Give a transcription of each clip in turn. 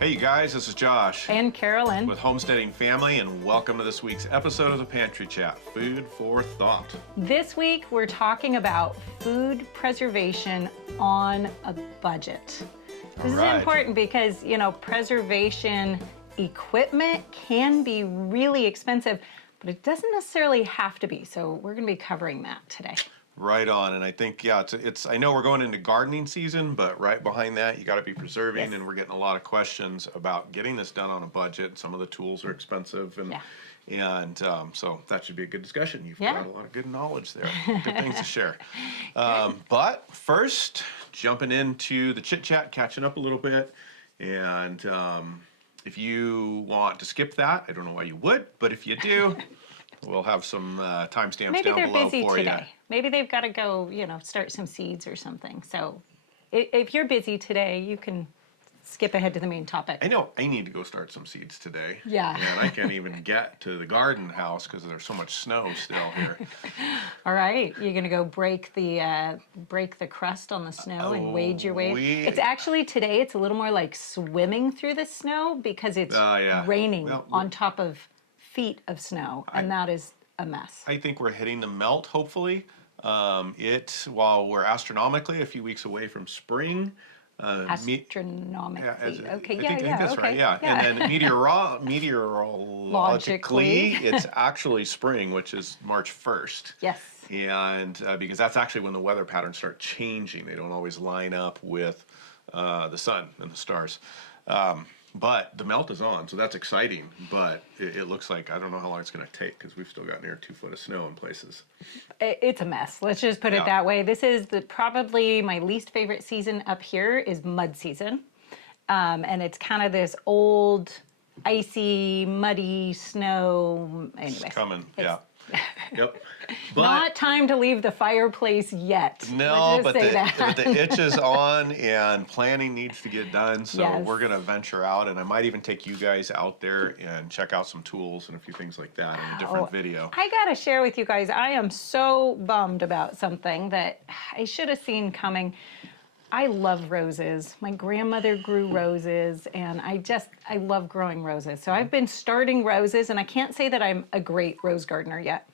Hey you guys, this is Josh. And Carolyn. With Homesteading Family, and welcome to this week's episode of the Pantry Chat, Food for Thought. This week we're talking about food preservation on a budget. This is important because, preservation equipment can be really expensive, but it doesn't necessarily have to be. So we're going to be covering that today. Right on, and I think, I know we're going into gardening season, but right behind that, you got to be preserving, Yes. and we're getting a lot of questions about getting this done on a budget. Some of the tools are expensive, and so that should be a good discussion. You've got a lot of good knowledge there, good things to share. But first, jumping into the Chit Chat, catching up a little bit, and if you want to skip that, I don't know why you would, but if you do, we'll have some timestamps down below for you. Maybe they're busy today. Maybe they've got to go, start some seeds or something. So if you're busy today, you can skip ahead to the main topic. I know I need to go start some seeds today. Yeah. And I can't even get to the garden house because there's so much snow still here. All right, you're gonna go break the crust on the snow and wade your way. It's actually today. It's a little more like swimming through the snow because it's raining on top of feet of snow, and that is a mess. I think we're hitting the melt. Hopefully, while we're astronomically a few weeks away from spring. Astronomically. I think that's right. Yeah. And then meteorologically, it's actually spring, which is March 1st. Yes. And because that's actually when the weather patterns start changing. They don't always line up with the sun and the stars. But the melt is on, so that's exciting. But it looks like, I don't know how long it's going to take because we've still got near 2 foot of snow in places. It's a mess. Let's just put it that way. This is probably my least favorite season up here is mud season. And it's kind of this old, icy, muddy snow. Anyways, it's coming, Yep. But, not time to leave the fireplace yet. No, but the itch is on and planning needs to get done. So we're going to venture out, and I might even take you guys out there and check out some tools and a few things like that in a different video. I got to share with you guys, I am so bummed about something that I should have seen coming. I love roses. My grandmother grew roses, and I love growing roses. So I've been starting roses, and I can't say that I'm a great rose gardener yet,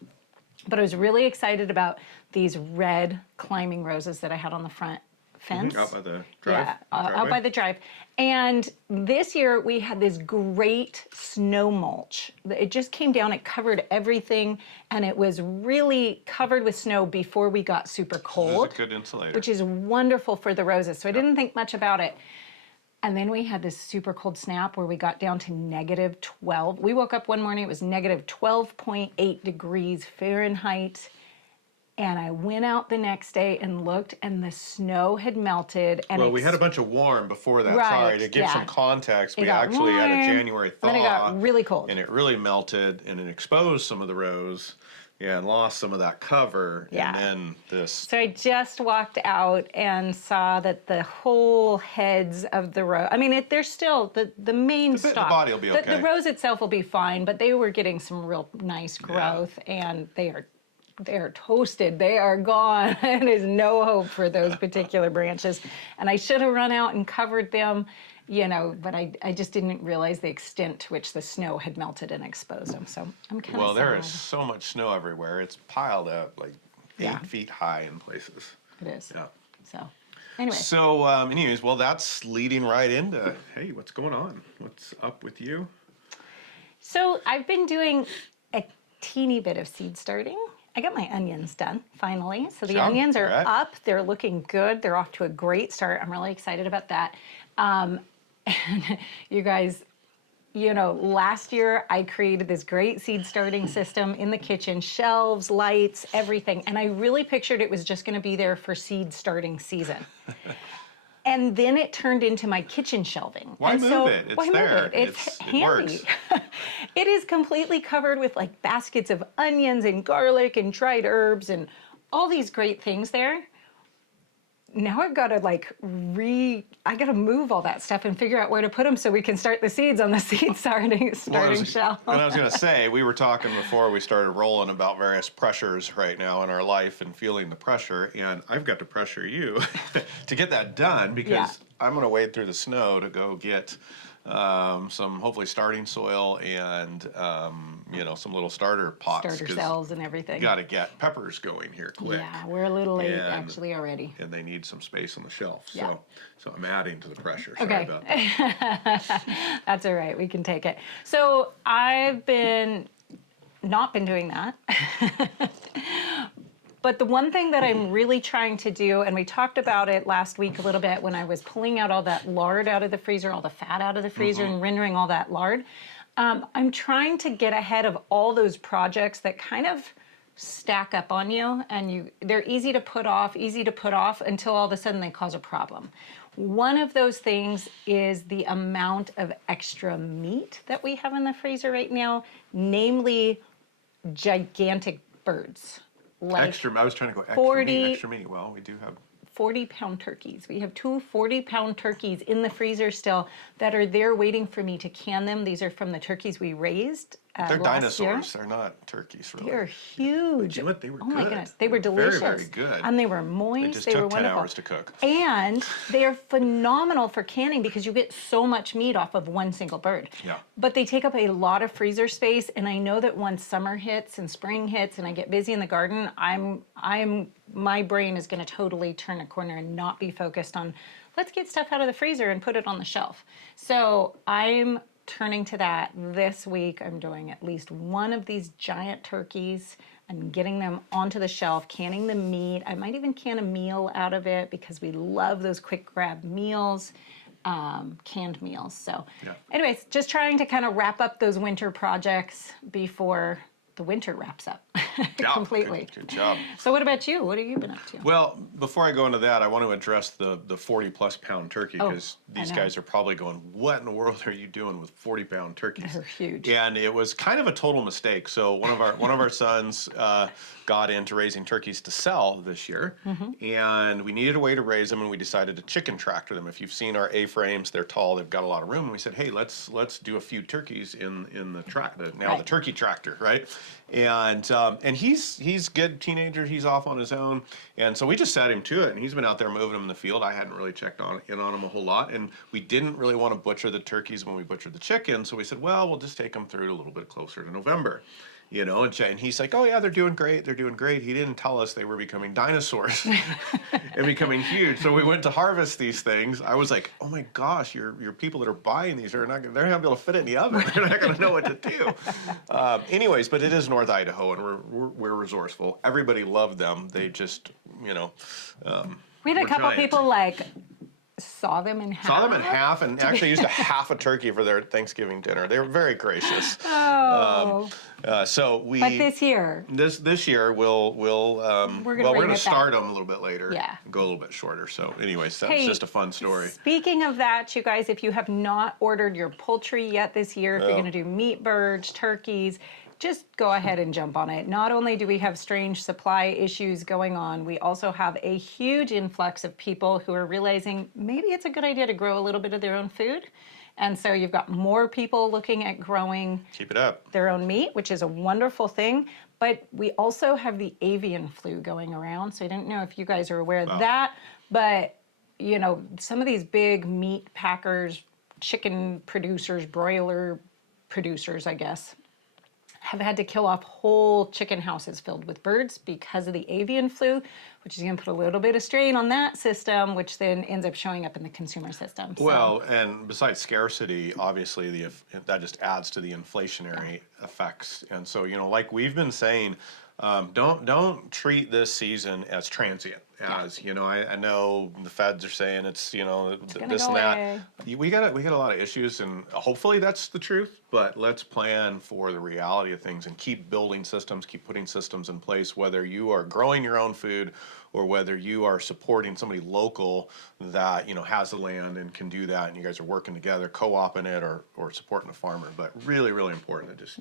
but I was really excited about these red climbing roses that I had on the front fence. Out by the drive? Yeah, out by the drive. And this year we had this great snow mulch. It just came down, it covered everything, and it was really covered with snow before we got super cold. It's a good insulator. Which is wonderful for the roses, so I didn't think much about it. And then we had this super cold snap where we got down to negative 12. We woke up one morning, it was negative 12.8 degrees Fahrenheit. And I went out the next day and looked, and the snow had melted. And we had a bunch of warm before that. Right, Sorry, to give some context, we actually had a January thaw. Then it got really cold. And it really melted, and it exposed some of the rows and lost some of that cover. Yeah. And then this. So I just walked out and saw that the whole heads of the row, I mean, there's still the main stalk. The body will be okay. The rose itself will be fine, but they were getting some real nice growth, and they are toasted. They are gone. There's no hope for those particular branches. And I should have run out and covered them, but I just didn't realize the extent to which the snow had melted and exposed them. So I'm kind of Well, there is so much snow everywhere. It's piled up like 8 feet high in places. It is. Yeah. So anyway. So that's leading right into, hey, what's going on? What's up with you? So I've been doing a teeny bit of seed starting. I got my onions done, finally. So the onions are up. They're looking good. They're off to a great start. I'm really excited about that. And you guys, last year I created this great seed starting system in the kitchen, shelves, lights, everything. And I really pictured it was just going to be there for seed starting season. And then it turned into my kitchen shelving. Why move it? It's there. It's handy. It works. It is completely covered with like baskets of onions and garlic and dried herbs and all these great things there. Now I've got to I got to move all that stuff and figure out where to put them so we can start the seeds on the seed starting shelf. And I was going to say, we were talking before we started rolling about various pressures right now in our life and feeling the pressure, and I've got to pressure you to get that done because I'm gonna wade through the snow to go get some hopefully starting soil and some little starter pots. Starter cells and everything. Got to get peppers going here quick. Yeah, we're a little late actually already. And they need some space on the shelf. Yeah. So I'm adding to the pressure. Sorry Okay. about that. That's all right. We can take it. So I've not been doing that. But the one thing that I'm really trying to do, and we talked about it last week a little bit when I was pulling out all that lard out of the freezer, all the fat out of the freezer and rendering all that lard, I'm trying to get ahead of all those projects that kind of stack up on you, and they're easy to put off until all of a sudden they cause a problem. One of those things is the amount of extra meat that we have in the freezer right now, namely gigantic birds. Like extra, I was trying to go extra meat. Well, we do have 40-pound turkeys. We have 2 40-pound turkeys in the freezer still that are there waiting for me to can them. These are from the turkeys we raised they're last year. dinosaurs. They're not turkeys, really. They're huge. But you know what? They were good. Oh my goodness. They were delicious. Very, very good. And they were moist. They just were took 10 wonderful. hours to cook. And they are phenomenal for canning because you get so much meat off of one single bird. Yeah. But they take up a lot of freezer space, and I know that once summer hits and spring hits and I get busy in the garden, my brain is going to totally turn a corner and not be focused on let's get stuff out of the freezer and put it on the shelf. So I'm turning to that this week. I'm doing at least one of these giant turkeys and getting them onto the shelf, canning the meat. I might even can a meal out of it because we love those quick grab meals, canned meals. So anyways, just trying to kind of wrap up those winter projects before the winter wraps up completely. Good job. So what about you? What have you been up to? Well, before I go into that, I want to address the 40-plus pound turkey because these guys are probably going, what in the world are you doing with 40-pound turkeys? They're huge. And it was kind of a total mistake. So one of our sons got into raising turkeys to sell this year, and we needed a way to raise them, and we decided to chicken tractor them. If you've seen our A-frames, they're tall, they've got a lot of room, and we said, hey, let's do a few turkeys in the turkey tractor, right? And he's good teenager. He's off on his own, and so we just sat him to it. And he's been out there moving them in the field. I hadn't really checked in on him a whole lot, and we didn't really want to butcher the turkeys when we butchered the chicken. So we said, well, we'll just take them through a little bit closer to November. And he's like, oh yeah, they're doing great. He didn't tell us they were becoming dinosaurs and becoming huge. So we went to harvest these things. I was like, oh my gosh, your people that are buying these they're not gonna be able to fit it in the oven. They're not gonna know what to do. Anyways, but it is North Idaho, and we're resourceful. Everybody loved them. They just, we had a couple people saw them in half. And actually used a half a turkey for their Thanksgiving dinner. They were very gracious. Oh. But this year. This year we're going to start them a little bit later. Yeah. And go a little bit shorter. So anyways, that's just a fun story. Speaking of that, you guys, if you have not ordered your poultry yet this year, if you're going to do meat birds, turkeys, just go ahead and jump on it. Not only do we have strange supply issues going on, we also have a huge influx of people who are realizing maybe it's a good idea to grow a little bit of their own food. And so you've got more people looking at growing Keep it up. their own meat, which is a wonderful thing. But we also have the avian flu going around. So I don't know if you guys are aware of that. But, some of these big meat packers, chicken producers, broiler producers, I guess, have had to kill off whole chicken houses filled with birds because of the avian flu, which is going to put a little bit of strain on that system, which then ends up showing up in the consumer system. So. Well, and besides scarcity, obviously that just adds to the inflationary effects. And so, like we've been saying, don't treat this season as transient. I know the feds are saying it's this and that. We got a lot of issues, and hopefully that's the truth. But let's plan for the reality of things and keep building systems, keep putting systems in place. Whether you are growing your own food or whether you are supporting somebody local that has the land and can do that, and you guys are working together, co-oping it or supporting a farmer. But really, really important to just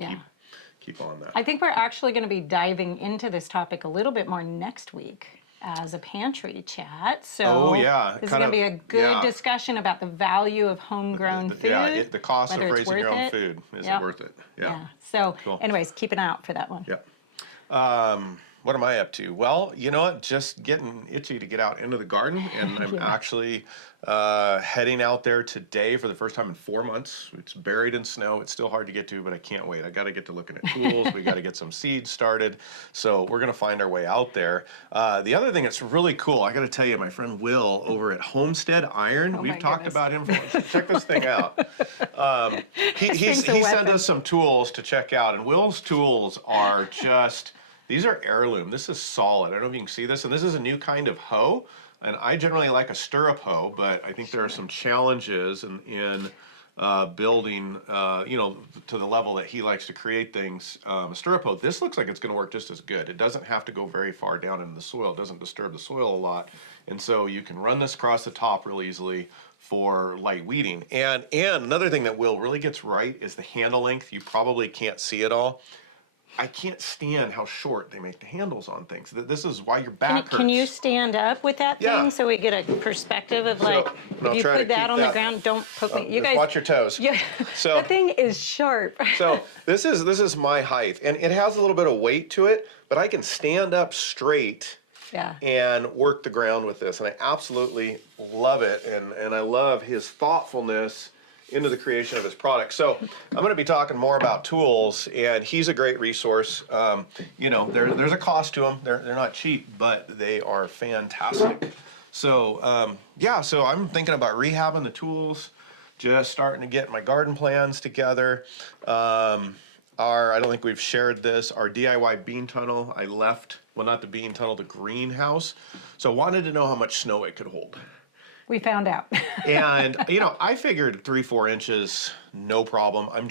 keep on that. I think we're actually going to be diving into this topic a little bit more next week as a pantry chat. So this is going to be a good discussion about the value of homegrown food. Yeah, the cost of raising your own food. Is it worth it? Yeah. So anyways, keep an eye out for that one. Yeah. What am I up to? Well, you know what? Just getting itchy to get out into the garden, and I'm actually heading out there today for the first time in 4 months. It's buried in snow. It's still hard to get to, but I can't wait. I got to get to looking at tools. We got to get some seeds started. So we're going to find our way out there. The other thing that's really cool, I got to tell you, my friend Will over at Homestead An, we've talked about him. Check this thing out. He sent us some tools to check out, and Will's tools are just... These are heirloom. This is solid. I don't know if you can see this. And this is a new kind of hoe. And I generally like a stirrup hoe, but I think there are some challenges in building, you know, to the level that he likes to create things. A stirrup hoe, this looks like it's going to work just as good. It doesn't have to go very far down into the soil. It doesn't disturb the soil a lot. And so you can run this across the top real easily for light weeding. And another thing that Will really gets right is the handle length. You probably can't see it all. I can't stand how short they make the handles on things. This is why your back hurts. Can you stand up with that thing so we get a perspective of like, if you put that on the ground, don't poke me. You guys watch your toes. Yeah, so, that thing is sharp. So this is my height, and it has a little bit of weight to it, but I can stand up straight and work the ground with this, and I absolutely love it, and I love his thoughtfulness into the creation of his product. So I'm going to be talking more about tools, and he's a great resource. You know, there's a cost to them. They're not cheap, but they are fantastic. So yeah, so I'm thinking about rehabbing the tools, just starting to get my garden plans together. I don't think we've shared this, our DIY bean tunnel, I left, well, not the bean tunnel, the greenhouse. So I wanted to know how much snow it could hold. We found out. And, you know, I figured 3-4 inches, no problem. I've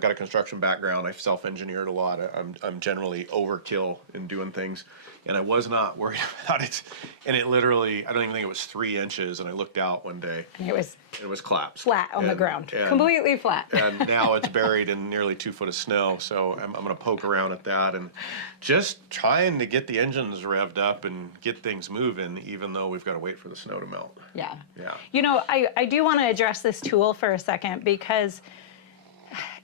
got a construction background. I've self-engineered a lot. I'm generally overkill in doing things. And I was not worried about it. And it literally, I don't even think it was 3 inches. And I looked out one day. And it was collapsed. Flat on the ground. Completely flat. And now it's buried in nearly 2 foot of snow. So I'm going to poke around at that and just trying to get the engines revved up and get things moving, even though we've got to wait for the snow to melt. Yeah. Yeah. You know, I do want to address this tool for a second, because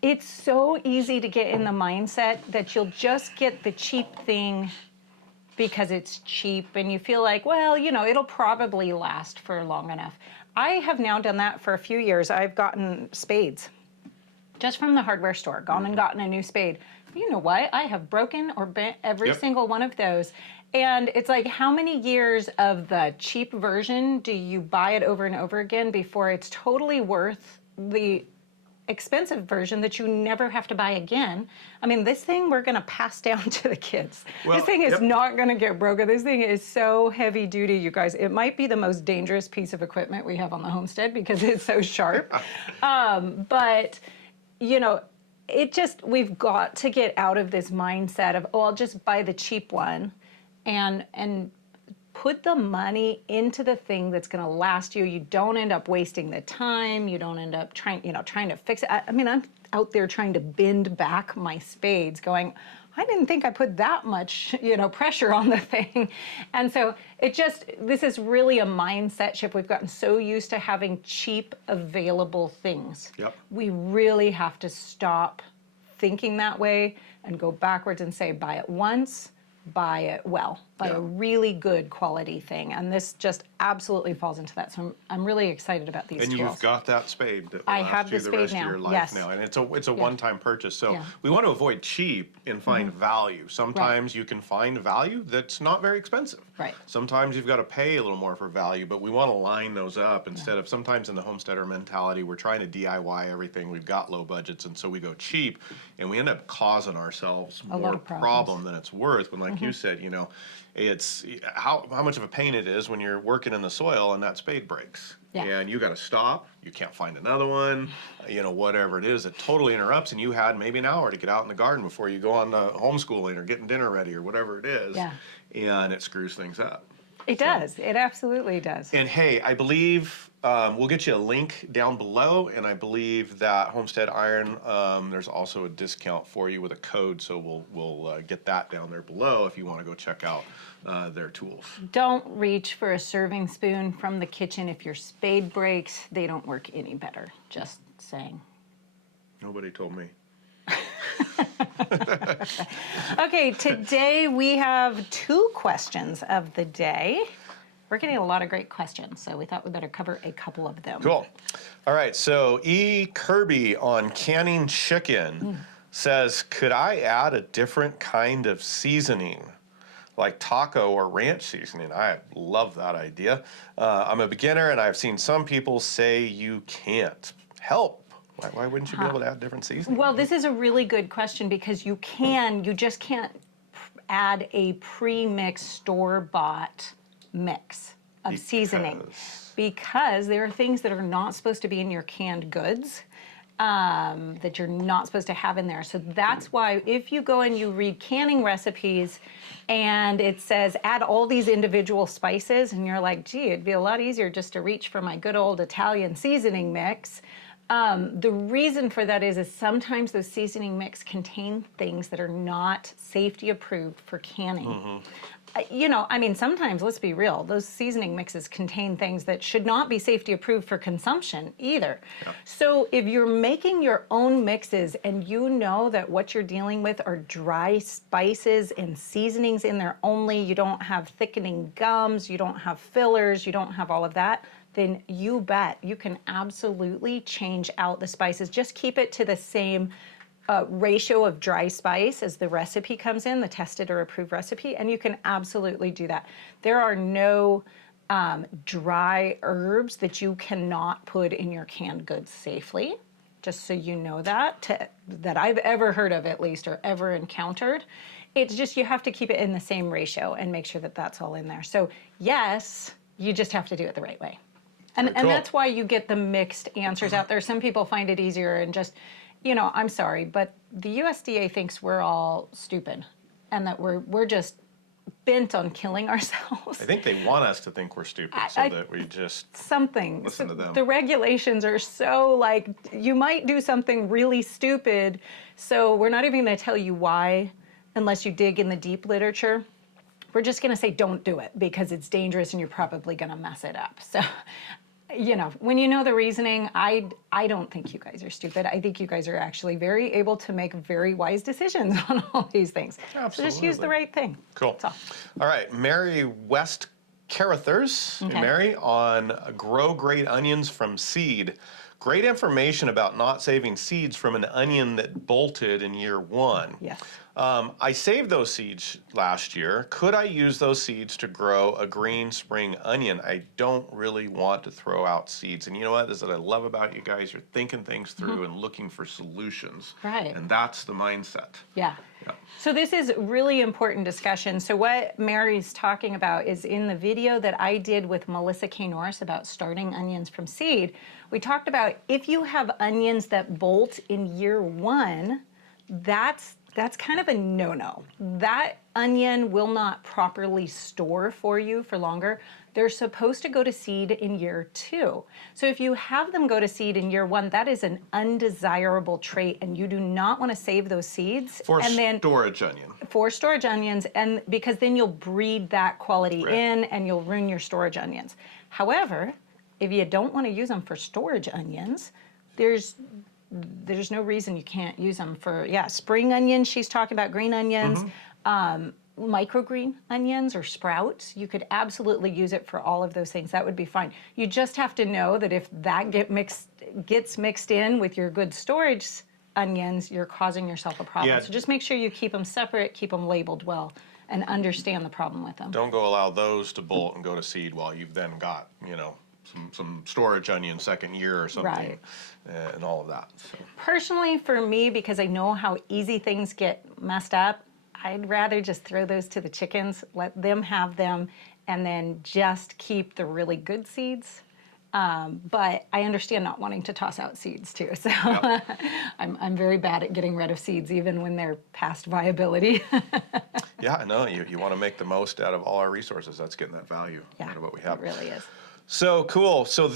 it's so easy to get in the mindset that you'll just get the cheap thing because it's cheap and you feel like, well, you know, it'll probably last for long enough. I have now done that for a few years. I've gotten spades just from the hardware store, gone and gotten a new spade. You know what? I have broken or bent every single one of those. And it's like, how many years of the cheap version do you buy it over and over again before it's totally worth the expensive version that you never have to buy again? I mean, this thing we're going to pass down to the kids. Well, this thing is not going to get broken. This thing is so heavy duty, you guys. It might be the most dangerous piece of equipment we have on the homestead because it's so sharp. But, you know, we've got to get out of this mindset of, oh, I'll just buy the cheap one and put the money into the thing that's going to last you. You don't end up wasting the time. You don't end up trying to fix it. I mean, I'm out there trying to bend back my spades going, I didn't think I put that much, pressure on the thing. And so this is really a mindset shift. We've gotten so used to having cheap, available things. Yep. We really have to stop thinking that way and go backwards and say, buy it once, buy it well, buy a really good quality thing. And this just absolutely falls into that. So I'm really excited about these tools. And you've got that spade that will I have last you the rest of your life now. And it's a one-time purchase. So we want to avoid cheap and find value. Sometimes you can find value that's not very expensive. Right. Sometimes you've got to pay a little more for value, but we want to line those up instead of sometimes in the homesteader mentality, we're trying to DIY everything. We've got low budgets, and so we go cheap, and we end up causing ourselves more problem than it's worth. When, like you said, it's how much of a pain it is when you're working in the soil and that spade breaks. Yeah. And you got to stop. You can't find another one. Whatever it is, it totally interrupts. And you had maybe an hour to get out in the garden before you go on the homeschooling or getting dinner ready or whatever it is. Yeah. And it screws things up. It does. It absolutely does. And hey, I believe we'll get you a link down below, and I believe that Homestead An, there's also a discount for you with a code, so we'll get that down there below if you want to go check out their tools. Don't reach for a serving spoon from the kitchen. If your spade breaks, they don't work any better. Just saying. Nobody told me. Okay, today we have 2 questions of the day. We're getting a lot of great questions, so we thought we better cover a couple of them. Cool. All right, so E. Kirby on canning chicken says, could I add a different kind of seasoning, like taco or ranch seasoning? I love that idea. I'm a beginner, and I've seen some people say you can't. Help. Why wouldn't you be able to add different seasoning? Well, this is a really good question because you just can't add a pre-mixed store-bought mix of seasoning because there are things that are not supposed to be in your canned goods that you're not supposed to have in there. So that's why if you go and you read canning recipes and it says add all these individual spices and you're like, gee, it'd be a lot easier just to reach for my good old Italian seasoning mix. The reason for that is sometimes those seasoning mix contain things that are not safety approved for canning. You know, I mean, sometimes, let's be real, those seasoning mixes contain things that should not be safety approved for consumption either. Yep. So if you're making your own mixes and you know that what you're dealing with are dry spices and seasonings in there only, you don't have thickening gums, you don't have fillers, you don't have all of that, then you bet you can absolutely change out the spices. Just keep it to the same ratio of dry spice as the recipe comes in, the tested or approved recipe, and you can absolutely do that. There are no dry herbs that you cannot put in your canned goods safely, just so you know that I've ever heard of at least or ever encountered. It's just you have to keep it in the same ratio and make sure that that's all in there. So yes, you just have to do it the right way. And that's why you get the mixed answers out there. Some people find it easier and just, you know, I'm sorry, but the USDA thinks we're all stupid and that we're just bent on killing ourselves. I think they want us to think we're stupid so that we just listen to them. The regulations are so like, you might do something really stupid, so we're not even going to tell you why unless you dig in the deep literature. We're just going to say don't do it because it's dangerous and you're probably going to mess it up. So, you know, when you know the reasoning, I don't think you guys are stupid. I think you guys are actually very able to make very wise decisions on all these things. Absolutely. So just use the right thing. Cool. That's all. All right, Mary West Carruthers, Okay. Mary, on grow great onions from seed. Great information about not saving seeds from an onion that bolted in year 1. Yes. I saved those seeds last year. Could I use those seeds to grow a green spring onion? I don't really want to throw out seeds. And you know what? This is what I love about you guys. You're thinking things through and looking for solutions. Right. And that's the mindset. Yeah. So this is really important discussion. So what Mary's talking about is in the video that I did with Melissa K. Norris about starting onions from seed. We talked about if you have onions that bolt in year 1, that's kind of a no-no. That onion will not properly store for you for longer. They're supposed to go to seed in year 2. So if you have them go to seed in year 1, that is an undesirable trait, and you do not want to save those seeds. For storage onion. For storage onions, and because then you'll breed that quality in and you'll ruin your storage onions. However, if you don't want to use them for storage onions, there's no reason you can't use them for, spring onions. She's talking about green onions, microgreen onions or sprouts. You could absolutely use it for all of those things. That would be fine. You just have to know that if that gets mixed in with your good storage onions, you're causing yourself a problem. So just make sure you keep them separate, keep them labeled well, and understand the problem with them. Don't go allow those to bolt and go to seed while you've then got, you know, some storage onion second year or something, and all of that. So. Personally, for me, because I know how easy things get messed up, I'd rather just throw those to the chickens, let them have them, and then just keep the really good seeds. But I understand not wanting to toss out seeds too. So I'm very bad at getting rid of seeds, even when they're past viability. Yeah, I know. You want to make the most out of all our resources. That's getting that value out of what we have. It really is. So cool. So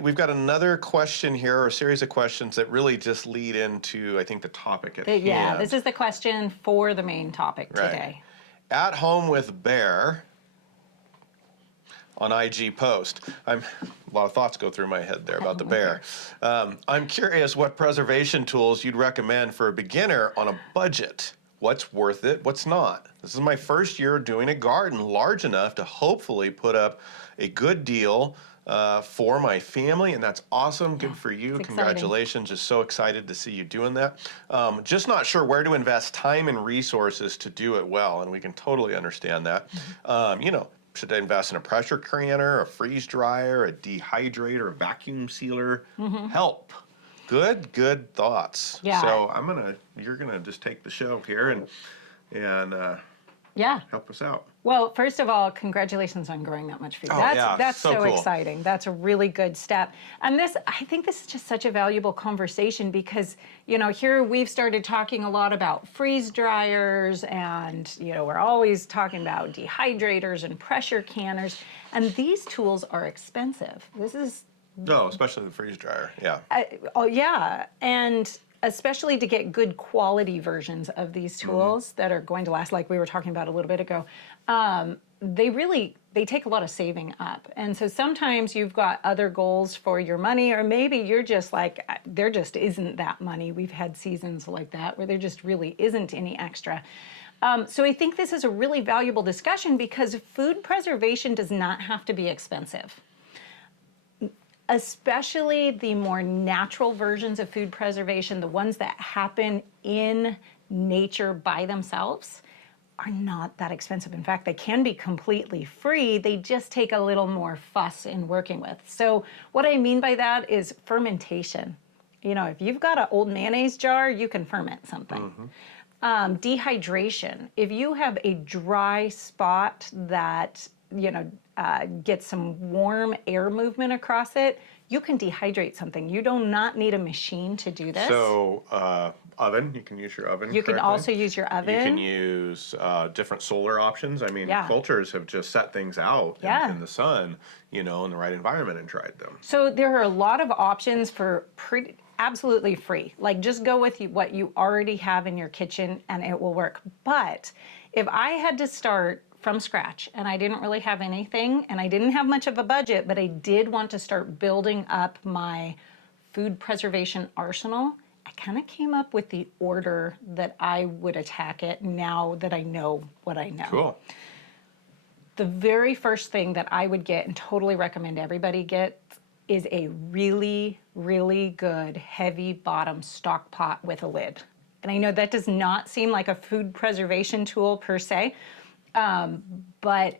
we've got another question here, or a series of questions that really just lead into, I think, the topic at hand. Yeah, this is the question for the main topic today. At home with Bear. on IG post. A lot of thoughts go through my head there about the bear. I'm curious what preservation tools you'd recommend for a beginner on a budget. What's worth it, what's not? This is my first year doing a garden large enough to hopefully put up a good deal for my family, and that's awesome. Good for you. Congratulations. Just so excited to see you doing that. Just not sure where to invest time and resources to do it well, and we can totally understand that. You know, should I invest in a pressure canner, a freeze dryer, a dehydrator, a vacuum sealer? Help. Good thoughts. Yeah. So you're gonna just take the show here and help us out. Well, first of all, congratulations on growing that much food. That's so cool. Exciting. That's a really good step. And I think this is just such a valuable conversation because, you know, here we've started talking a lot about freeze dryers and, you know, we're always talking about dehydrators and pressure canners. And these tools are expensive. No, especially the freeze dryer. Yeah. And especially to get good quality versions of these tools that are going to last, like we were talking about a little bit ago, they take a lot of saving up. And so sometimes you've got other goals for your money, or maybe you're just like, there just isn't that money. We've had seasons like that where there just really isn't any extra. So I think this is a really valuable discussion because food preservation does not have to be expensive. Especially the more natural versions of food preservation, the ones that happen in nature by themselves, are not that expensive. In fact, they can be completely free. They just take a little more fuss in working with. So what I mean by that is fermentation. You know, if you've got an old mayonnaise jar, you can ferment something. Dehydration. If you have a dry spot that, you know, get some warm air movement across it, you can dehydrate something. You do not need a machine to do this. So oven, you can use your oven. You can also use your oven. You can use different solar options. I mean, cultures have just set things out in the sun, you know, in the right environment and tried them. So there are a lot of options for absolutely free. Like just go with what you already have in your kitchen and it will work. But if I had to start from scratch and I didn't really have anything and I didn't have much of a budget, but I did want to start building up my food preservation arsenal, I kind of came up with the order that I would attack it now that I know what I know. Cool. The very first thing that I would get and totally recommend everybody get is a really, really good heavy bottom stock pot with a lid. And I know that does not seem like a food preservation tool per se, but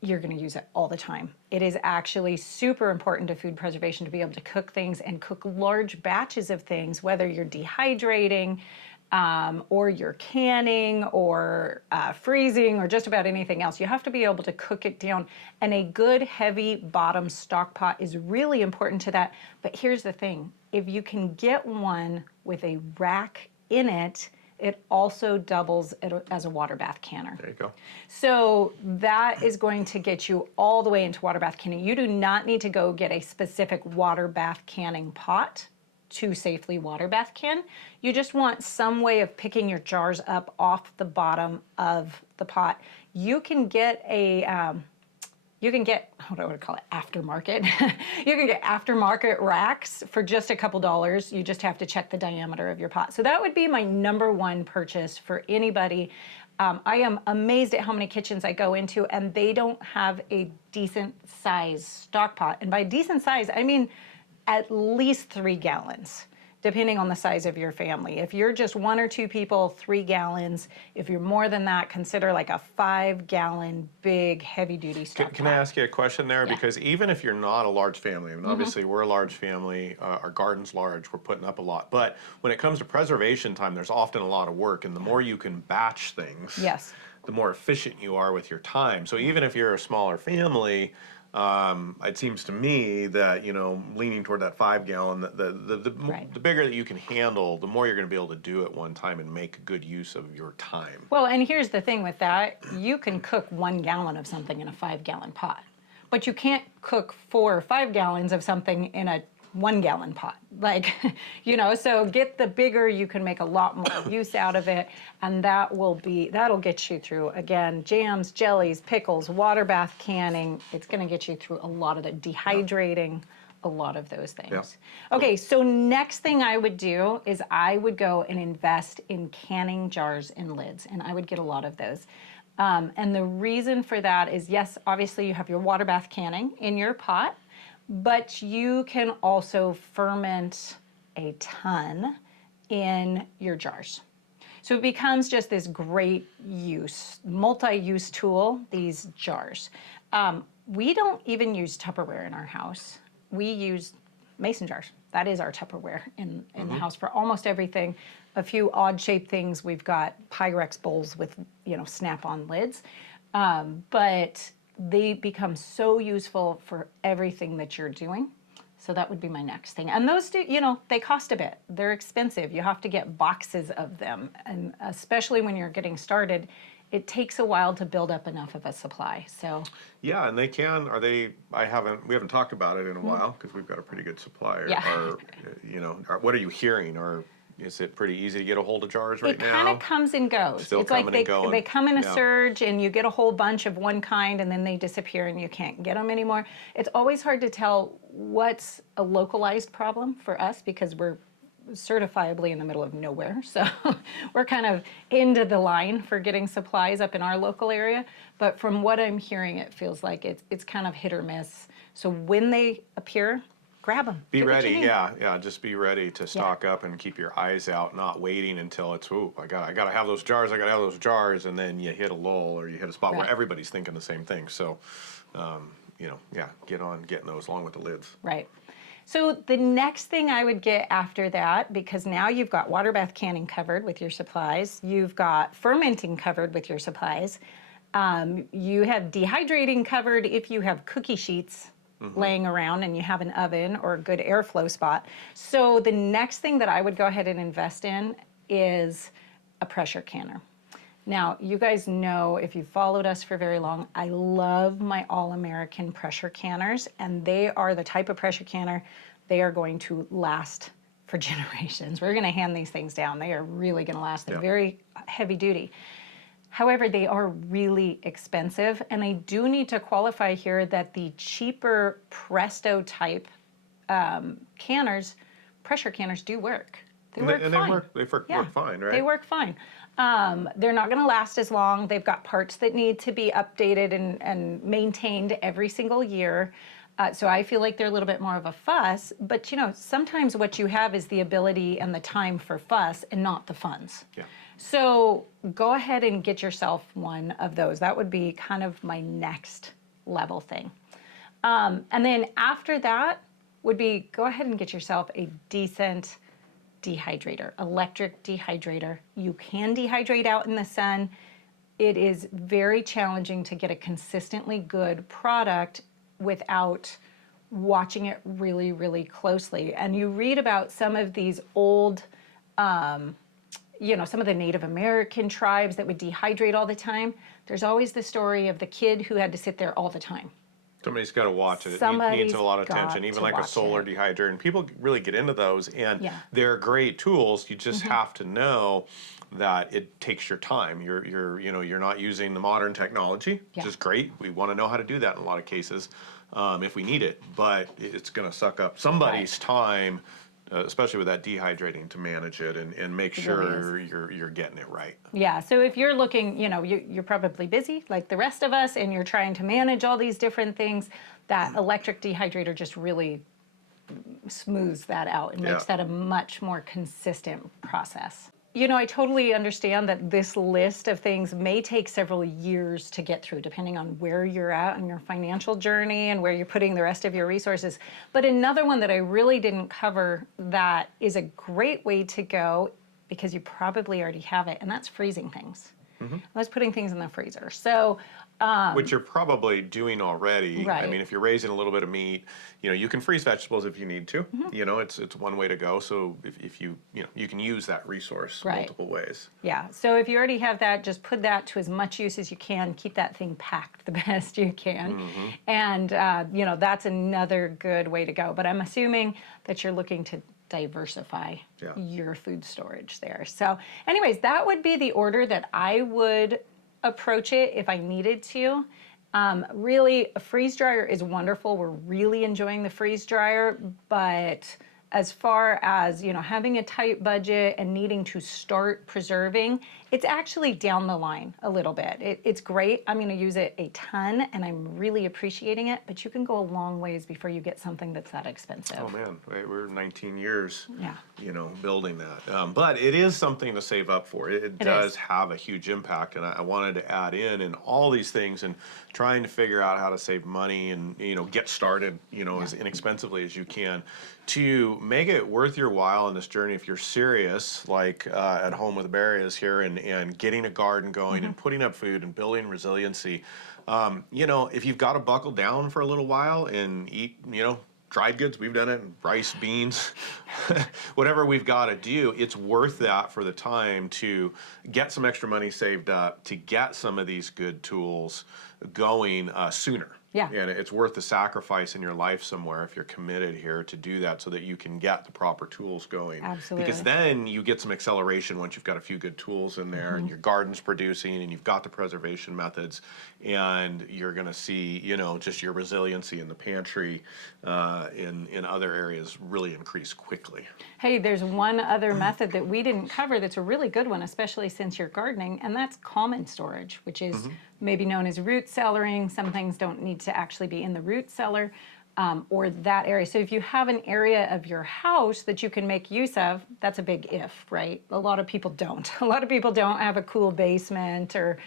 you're going to use it all the time. It is actually super important to food preservation to be able to cook things and cook large batches of things, whether you're dehydrating or you're canning or freezing or just about anything else. You have to be able to cook it down. And a good heavy bottom stock pot is really important to that. But here's the thing. If you can get one with a rack in it, it also doubles as a water bath canner. There you go. So that is going to get you all the way into water bath canning. You do not need to go get a specific water bath canning pot to safely water bath can. You just want some way of picking your jars up off the bottom of the pot. You can get what I would call it, aftermarket. You can get aftermarket racks for just a couple dollars. You just have to check the diameter of your pot. So that would be my number one purchase for anybody. I am amazed at how many kitchens I go into and they don't have a decent size stock pot. And by decent size, I mean at least 3 gallons. Depending on the size of your family. If you're just 1 or 2 people, 3 gallons. If you're more than that, consider like a 5-gallon, big, heavy-duty stock pot. Can I ask you a question there? Yeah. Because even if you're not a large family, I mean, obviously we're a large family, our garden's large, we're putting up a lot. But when it comes to preservation time, there's often a lot of work, and the more you can batch things, the more efficient you are with your time. So even if you're a smaller family, it seems to me that, you know, leaning toward that 5-gallon, the bigger that you can handle, the more you're going to be able to do at one time and make good use of your time. Well, and here's the thing with that. You can cook 1 gallon of something in a 5-gallon pot, but you can't cook 4 or 5 gallons of something in a 1-gallon pot. Like, so get the bigger, you can make a lot more use out of it. And that'll get you through, again, jams, jellies, pickles, water bath canning. It's gonna get you through a lot of the dehydrating, a lot of those things. Yeah. Okay, so next thing I would do is I would go and invest in canning jars and lids, and I would get a lot of those. And the reason for that is, yes, obviously you have your water bath canning in your pot, but you can also ferment a ton in your jars. So it becomes just this great multi-use tool, these jars. We don't even use Tupperware in our house. We use mason jars. That is our Tupperware in the house for almost everything. A few odd-shaped things. We've got Pyrex bowls with, snap-on lids. But they become so useful for everything that you're doing. So that would be my next thing. And those they cost a bit. They're expensive. You have to get boxes of them. And especially when you're getting started, it takes a while to build up enough of a supply. So yeah, and we haven't talked about it in a while because we've got a pretty good supply. Yeah. What are you hearing? Or is it pretty easy to get a hold of jars right now? It kind of comes and goes. Still it's like coming and going. They come in a surge and you get a whole bunch of one kind and then they disappear and you can't get them anymore. It's always hard to tell what's a localized problem for us because we're certifiably in the middle of nowhere. So we're kind of into the line for getting supplies up in our local area. But from what I'm hearing, it feels like it's kind of hit or miss. So when they appear, grab them. Be ready, yeah. Just be ready to stock up and keep your eyes out, not waiting until it's, I gotta have those jars, and then you hit a lull or you hit a spot where everybody's thinking the same thing. So, get on getting those along with the lids. Right. So the next thing I would get after that, because now you've got water bath canning covered with your supplies, you've got fermenting covered with your supplies, you have dehydrating covered if you have cookie sheets laying around and you have an oven or a good airflow spot. So the next thing that I would go ahead and invest in is a pressure canner. Now, you guys know, if you've followed us for very long, I love my All-American pressure canners, and they are the type of pressure canner, they are going to last for generations. We're gonna hand these things down. They are really gonna last. They're very heavy duty. However, they are really expensive, and I do need to qualify here that the cheaper Presto type pressure canners do work. They work fine, right? They work fine. They're not going to last as long. They've got parts that need to be updated and maintained every single year. So I feel like they're a little bit more of a fuss. But, sometimes what you have is the ability and the time for fuss and not the funds. Yeah. So go ahead and get yourself one of those. That would be kind of my next level thing. And then after that would be go ahead and get yourself a decent dehydrator, electric dehydrator. You can dehydrate out in the sun. It is very challenging to get a consistently good product without watching it really, really closely. And you read about some of these old, some of the Native American tribes that would dehydrate all the time. There's always the story of the kid who had to sit there all the time. Somebody's got to watch it. It needs a lot of attention, even like a solar dehydrator. And people really get into those, and they're great tools. You just have to know that it takes your time. You're not using the modern technology, which is great. We want to know how to do that in a lot of cases if we need it, but it's going to suck up somebody's time, especially with that dehydrating, to manage it and make sure you're getting it right. Yeah, so if you're looking, you're probably busy like the rest of us and you're trying to manage all these different things, that electric dehydrator just really smooths that out and makes that a much more consistent process. I totally understand that this list of things may take several years to get through, depending on where you're at on your financial journey and where you're putting the rest of your resources. But another one that I really didn't cover that is a great way to go, because you probably already have it, and that's freezing things. I was putting things in the freezer. So, which you're probably doing already. Right. I mean, if you're raising a little bit of meat, you can freeze vegetables if you need to. It's one way to go. So if you can use that resource multiple ways. Yeah. So if you already have that, just put that to as much use as you can. Keep that thing packed the best you can. And, that's another good way to go. But I'm assuming that you're looking to diversify your food storage there. So anyways, that would be the order that I would approach it if I needed to. Really, a freeze dryer is wonderful. We're really enjoying the freeze dryer, but as far as having a tight budget and needing to start preserving, it's actually down the line a little bit. It's great. I'm going to use it a ton, and I'm really appreciating it. But you can go a long ways before you get something that's that expensive. Oh man, we're 19 years, yeah, building that. But it is something to save up for. It does have a huge impact, and I wanted to add in all these things and trying to figure out how to save money and get started, as inexpensively as you can, to make it worth your while in this journey. If you're serious, like at Home with Barry is here, and getting a garden going and putting up food and building resiliency, if you've got to buckle down for a little while and eat, dried goods, we've done it, rice, beans, whatever we've got to do, it's worth that for the time to get some extra money saved up, to get some of these good tools going sooner. Yeah. And it's worth the sacrifice in your life somewhere if you're committed here to do that so that you can get the proper tools going. Absolutely. Because then you get some acceleration once you've got a few good tools in there and your garden's producing and you've got the preservation methods, and you're going to see, just your resiliency in the pantry in other areas really increase quickly. Hey, there's one other method that we didn't cover that's a really good one, especially since you're gardening, and that's common storage, which is maybe known as root cellaring. Some things don't need to actually be in the root cellar or that area. So if you have an area of your house that you can make use of, that's a big if, right? A lot of people don't. A lot of people don't have a cool basement or,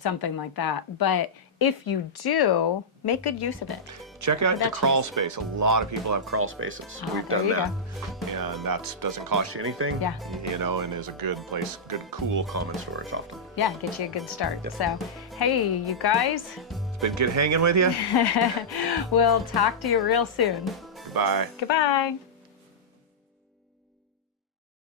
something like that. But if you do, make good use of it. Check out the crawl space. A lot of people have crawl spaces. We've done that. And that doesn't cost you anything. Yeah. And is a good place, good, cool common storage often. Yeah, get you a good start. Yep. So, hey, you guys. It's been good hanging with you. We'll talk to you real soon. Goodbye. Goodbye.